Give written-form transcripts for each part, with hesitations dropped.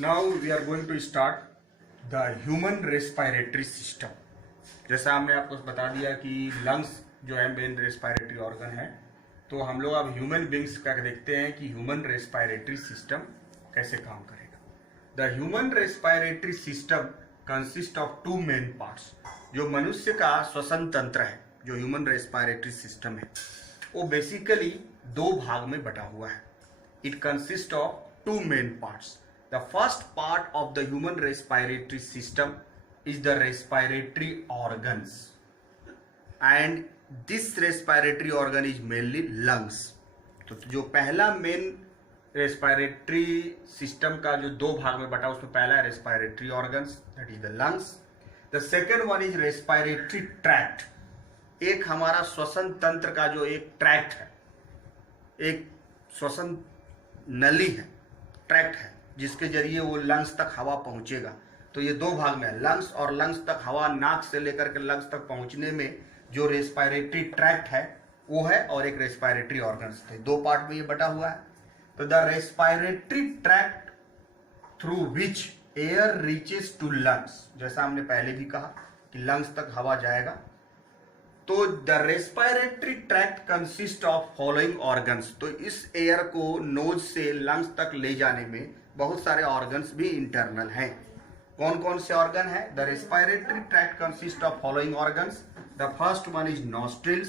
Now we are going to start the human respiratory system. जैसा हमने आपको बता दिया कि लंग्स जो है मेन रेस्पिरेटरी ऑर्गन है, तो हम लोग अब ह्यूमन बींग्स का देखते हैं कि ह्यूमन रेस्पिरेटरी सिस्टम कैसे काम करेगा। The human respiratory system consist of two main parts. जो मनुष्य का श्वसन तंत्र है, जो ह्यूमन रेस्पिरेटरी सिस्टम है, वो बेसिकली दो भाग में बटा हुआ है। It consist of two main parts. The first part of the human respiratory system is the respiratory organs, and this respiratory organ is mainly lungs. तो जो पहला मेन रेस्पिरेटरी सिस्टम का जो दो भाग में बटा, उसमें पहला है respiratory organs, that is the lungs. The second one is respiratory tract. एक हमारा श्वसन तंत्र का जो एक ट्रैक्ट है, एक श्वसन नली है, ट्रैक्ट है, जिसके जरिए वो लंग्स तक हवा पहुंचेगा. तो ये दो भाग में है. लंग्स और लंग्स तक हवा, नाक से लेकर के लंग्स तक पहुंचने में जो रेस्पिरेटरी ट्रैक्ट है वो है, और एक रेस्पिरेटरी ऑर्गन्स थे. दो पार्ट में ये बटा हुआ है. तो the respiratory tract through which air reaches to lungs, जैसा हमने पहले भी कहा कि लंग्स तक हवा जाएगा. तो the respiratory tract consist of following organs. तो इस एयर को नोज से लंग्स तक ले जाने में बहुत सारे ऑर्गन्स भी इंटरनल हैं. कौन कौन से ऑर्गन है? The respiratory tract consist of following organs. The first one is nostrils,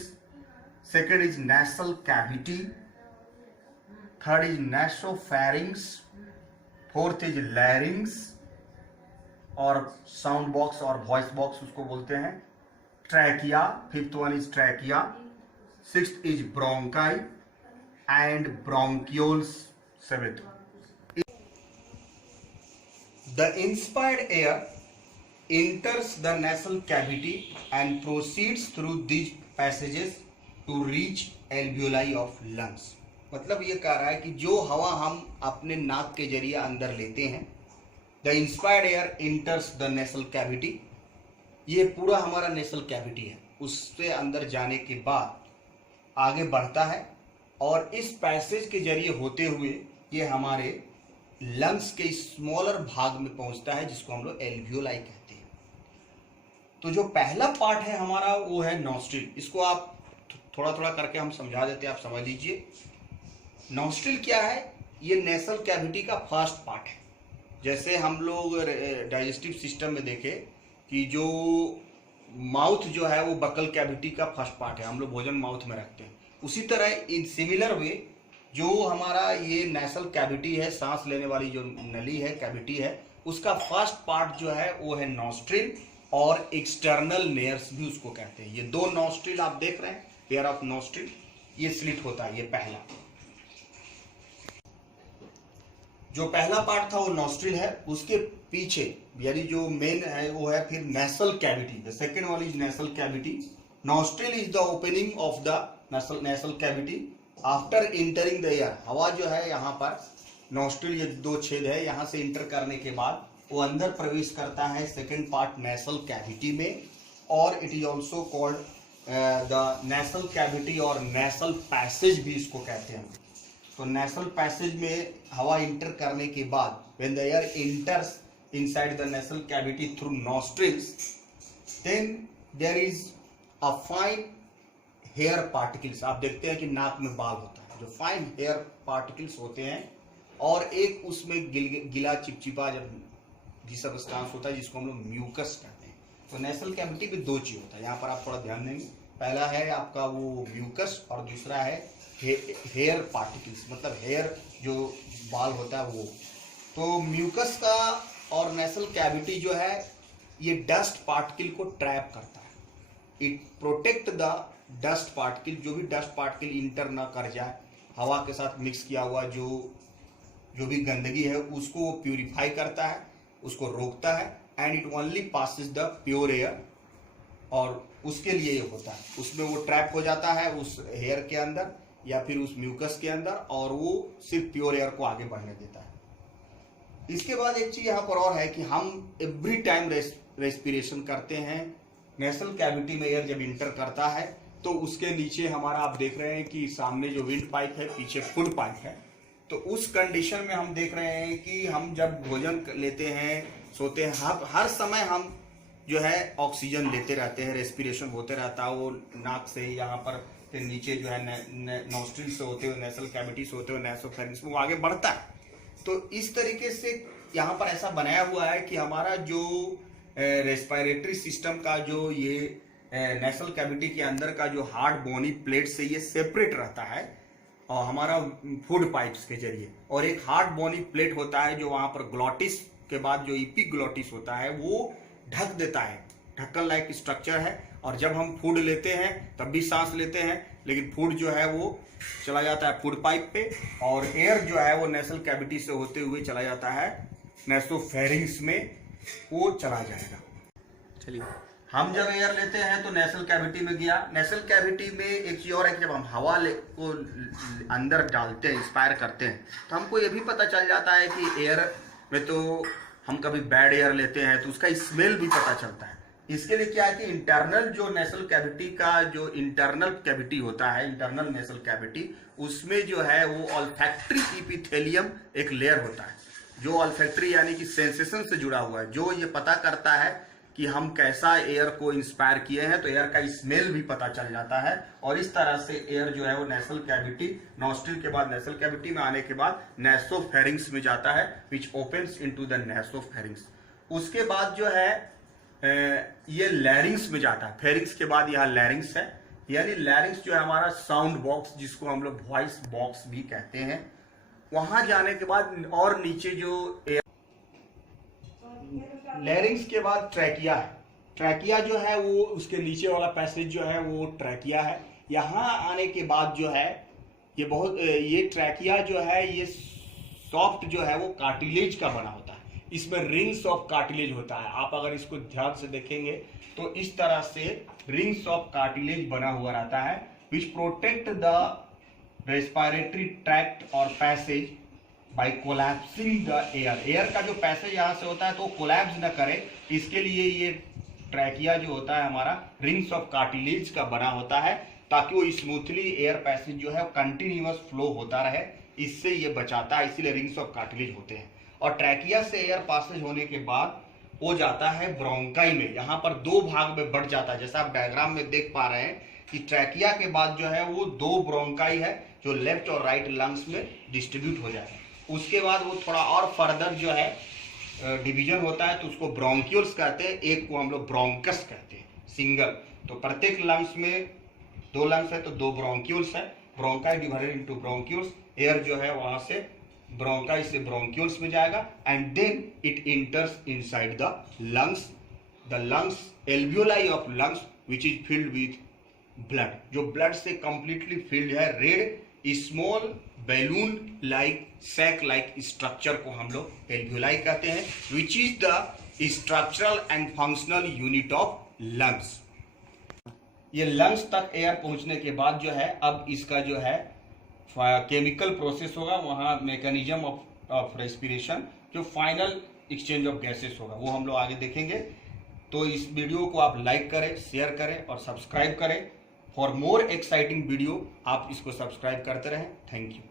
second is nasal cavity, third is नेसोफेरिंग्स, fourth is लैरिंग्स और साउंड बॉक्स और वॉइस बॉक्स उसको बोलते हैं. Trachea, fifth one is trachea, sixth is bronchi and bronchioles, seventh. The inspired air enters the nasal cavity and proceeds through these passages to reach alveoli of lungs. मतलब ये कह रहा है कि जो हवा हम अपने नाक के जरिए अंदर लेते हैं, the inspired air enters the nasal cavity. ये पूरा हमारा नेसल कैविटी है, उससे अंदर जाने के बाद आगे बढ़ता है और इस पैसेज के जरिए होते हुए ये हमारे लंग्स के स्मॉलर भाग में पहुंचता है, जिसको हम लोग एल्वियोलाई कहते हैं. तो जो पहला पार्ट है हमारा वो है नॉस्ट्रिल. इसको आप थोड़ा थोड़ा करके हम समझा देते हैं, आप समझ लीजिए. नॉस्ट्रिल क्या है? ये नेसल कैविटी का फर्स्ट पार्ट है. जैसे हम लोग डाइजेस्टिव सिस्टम में देखें कि जो माउथ जो है वो बकल कैविटी का फर्स्ट पार्ट है, हम लोग भोजन माउथ में रखते हैं. उसी तरह इन सिमिलर वे जो हमारा ये नेसल कैविटी है, सांस लेने वाली जो नली है, कैविटी है, उसका फर्स्ट पार्ट जो है वो है नॉस्ट्रिल, और एक्सटर्नल नेयर्स भी उसको कहते हैं. ये दो नॉस्ट्रिल आप देख रहे हैं, पेयर ऑफ नॉस्ट्रिल, ये स्लिट होता है. ये पहला जो पहला पार्ट था वो नॉस्ट्रिल है. उसके पीछे यानी जो मेन है वो है फिर nasal cavity. The second one is nasal cavity. Nostril is the opening of the nasal cavity after entering the air. हवा जो है यहाँ पर नॉस्ट्रिल, ये दो छेद है, यहाँ से इंटर करने के बाद वो अंदर प्रवेश करता है सेकेंड पार्ट नेसल कैविटी में, और it is also called the nasal cavity और नेसल पैसेज भी इसको कहते हैं. तो नेसल पैसेज में हवा इंटर करने के बाद when the air enters inside the nasal cavity through nostrils, then there is a fine hair particles. आप देखते हैं कि नाक में बाल होता है, जो फाइन हेयर पार्टिकल्स होते हैं, और एक उसमें गिला चिपचिपा जब सब्सटेंस होता है जिसको हम लोग म्यूकस कहते हैं. तो नेसल कैविटी में दो चीज होता है, यहाँ पर आप थोड़ा ध्यान देंगे. पहला है आपका वो म्यूकस और दूसरा है हेयर पार्टिकल्स, मतलब हेयर जो बाल होता है वो. तो म्यूकस का और नेसल कैविटी जो है ये डस्ट पार्टिकल को ट्रैप करता है. It protect the dust particle, जो भी डस्ट पार्टिकल इंटर ना कर जाए, हवा के साथ मिक्स किया हुआ जो भी गंदगी है उसको वो प्यूरिफाई करता है, उसको रोकता है. And it only passes the pure air, और उसके लिए ये होता है. उसमें वो ट्रैप हो जाता है उस हेयर के अंदर या फिर उस म्यूकस के अंदर, और वो सिर्फ प्योर एयर को आगे बढ़ने देता है. इसके बाद एक चीज यहाँ पर और है कि हम एवरी टाइम रेस्पिरेशन करते हैं. नेसल कैविटी में एयर जब इंटर करता है तो उसके नीचे हमारा आप देख रहे हैं कि सामने जो विंड पाइप है, पीछे फुड पाइप है. तो उस कंडीशन में हम देख रहे हैं कि हम जब भोजन लेते हैं, सोते हैं, हर समय हम जो है ऑक्सीजन लेते रहते हैं, रेस्पिरेशन होते रहता है, वो नाक से यहाँ पर फिर नीचे जो है नॉस्ट्रिल से होते हुए नेसल कैविटी से होते हुए नासोफेरिंक्स में वो आगे बढ़ता है। तो इस तरीके से यहाँ पर ऐसा बनाया हुआ है कि हमारा जो रेस्पिरेटरी सिस्टम का जो ये नेसल कैविटी के अंदर का जो हार्ड बोनी प्लेट से ये सेपरेट रहता है और हमारा फूड पाइप्स के जरिए, और एक हार्ड बोनी प्लेट होता है जो वहाँ पर ग्लॉटिस के बाद जो इपिग्लॉटिस होता है वो ढक देता है, ढक्कन लाइक स्ट्रक्चर है। और जब हम फूड लेते हैं तब भी सांस लेते हैं, लेकिन फूड जो है वो चला जाता है फूड पाइप पे, और एयर जो है वो नेसल कैविटी से होते हुए चला जाता है नासोफेरिंक्स में, वो चला जाएगा। चलिए, हम जब एयर लेते हैं तो नेसल कैविटी में गया। नेसल कैविटी में एक चीज और है कि जब हम हवा को अंदर डालते हैं, इंस्पायर करते हैं, तो हमको ये भी पता चल जाता है कि एयर में तो हम कभी बैड एयर लेते हैं तो उसका स्मेल भी पता चलता है। इसके लिए क्या है कि इंटरनल जो नेसल कैविटी का जो इंटरनल कैविटी होता है, इंटरनल नेसल कैविटी, उसमें जो है वो ऑल्फैक्टरी इपिथेलियम एक लेयर होता है, जो ऑल्फैक्टरी यानी कि सेंसेशन से जुड़ा हुआ है, जो ये पता करता है कि हम कैसा एयर को इंस्पायर किए हैं, तो एयर का स्मेल भी पता चल जाता है। और इस तरह से एयर जो है वो नेसल कैविटी, नॉस्ट्रिल के बाद नेसल कैविटी में आने के बाद नासोफेरिंक्स में जाता है, विच ओपन्स इनटू द नासोफेरिंक्स। उसके बाद जो है ये लैरिंग्स में जाता है। फेरिंग्स के बाद यहाँ लैरिंग्स है, यानी लैरिंग्स जो है हमारा साउंड बॉक्स, जिसको हम लोग वॉइस बॉक्स भी कहते हैं। वहां जाने के बाद और नीचे जो लैरिंग्स के बाद ट्रैकिया है। ट्रैकिया जो है वो उसके नीचे वाला पैसेज जो है वो ट्रैकिया है। यहाँ आने के बाद जो है ये ट्रैकिया जो है ये सॉफ्ट जो है वो कार्टिलेज का बना होता है, इसमें रिंग्स ऑफ कार्टिलेज होता है। आप अगर इसको ध्यान से देखेंगे तो इस तरह से रिंग्स ऑफ कार्टिलेज बना हुआ रहता है, which protect the respiratory tract और passage by collapsing the air. Air का जो पैसेज यहाँ से होता है तो कोलैप्स न करे, इसके लिए ये ट्रैकिया जो होता है हमारा रिंग्स ऑफ कार्टिलेज का बना होता है, ताकि वो स्मूथली एयर पैसेज जो है कंटिन्यूअस फ्लो होता रहे, इससे ये बचाता है, इसीलिए रिंग्स ऑफ कार्टिलेज होते हैं। और ट्रैकिया से एयर पासेज होने के बाद वो जाता है ब्रोंकाई में। यहाँ पर दो भाग में बढ़ जाता है, जैसा आप डायग्राम में देख पा रहे हैं कि ट्रैकिया के बाद जो है वो दो ब्रोंकाई है जो लेफ्ट और राइट लंग्स में डिस्ट्रीब्यूट हो जाए। उसके बाद वो थोड़ा और फर्दर जो है डिवीजन होता है, तो उसको ब्रोंक्यूल्स कहते हैं, एक को हम लोग ब्रोंकस कहते हैं, सिंगल। तो प्रत्येक लंग्स में दो लंग्स है तो दो ब्रोंक्यूल्स है, bronchi divided into bronchioles. Air जो है वहां से ब्रोंकाई से ब्रोंक्यूल्स में जाएगा and then it enters inside the lungs alveoli of lungs which is filled with blood, जो ब्लड से कंप्लीटली फिल्ड है। Red small balloon like sac like structure को हम लोग एल्वियोलाई कहते हैं, which is the structural and functional unit of lungs. ये lungs तक एयर पहुंचने के बाद जो है अब इसका जो है केमिकल प्रोसेस होगा, वहाँ मैकेनिज्म ऑफ रेस्पिरेशन, जो फाइनल एक्सचेंज ऑफ गैसेस होगा, वो हम लोग आगे देखेंगे। तो इस वीडियो को आप लाइक करें, शेयर करें और सब्सक्राइब करें। फॉर मोर एक्साइटिंग वीडियो आप इसको सब्सक्राइब करते रहें। Thank you.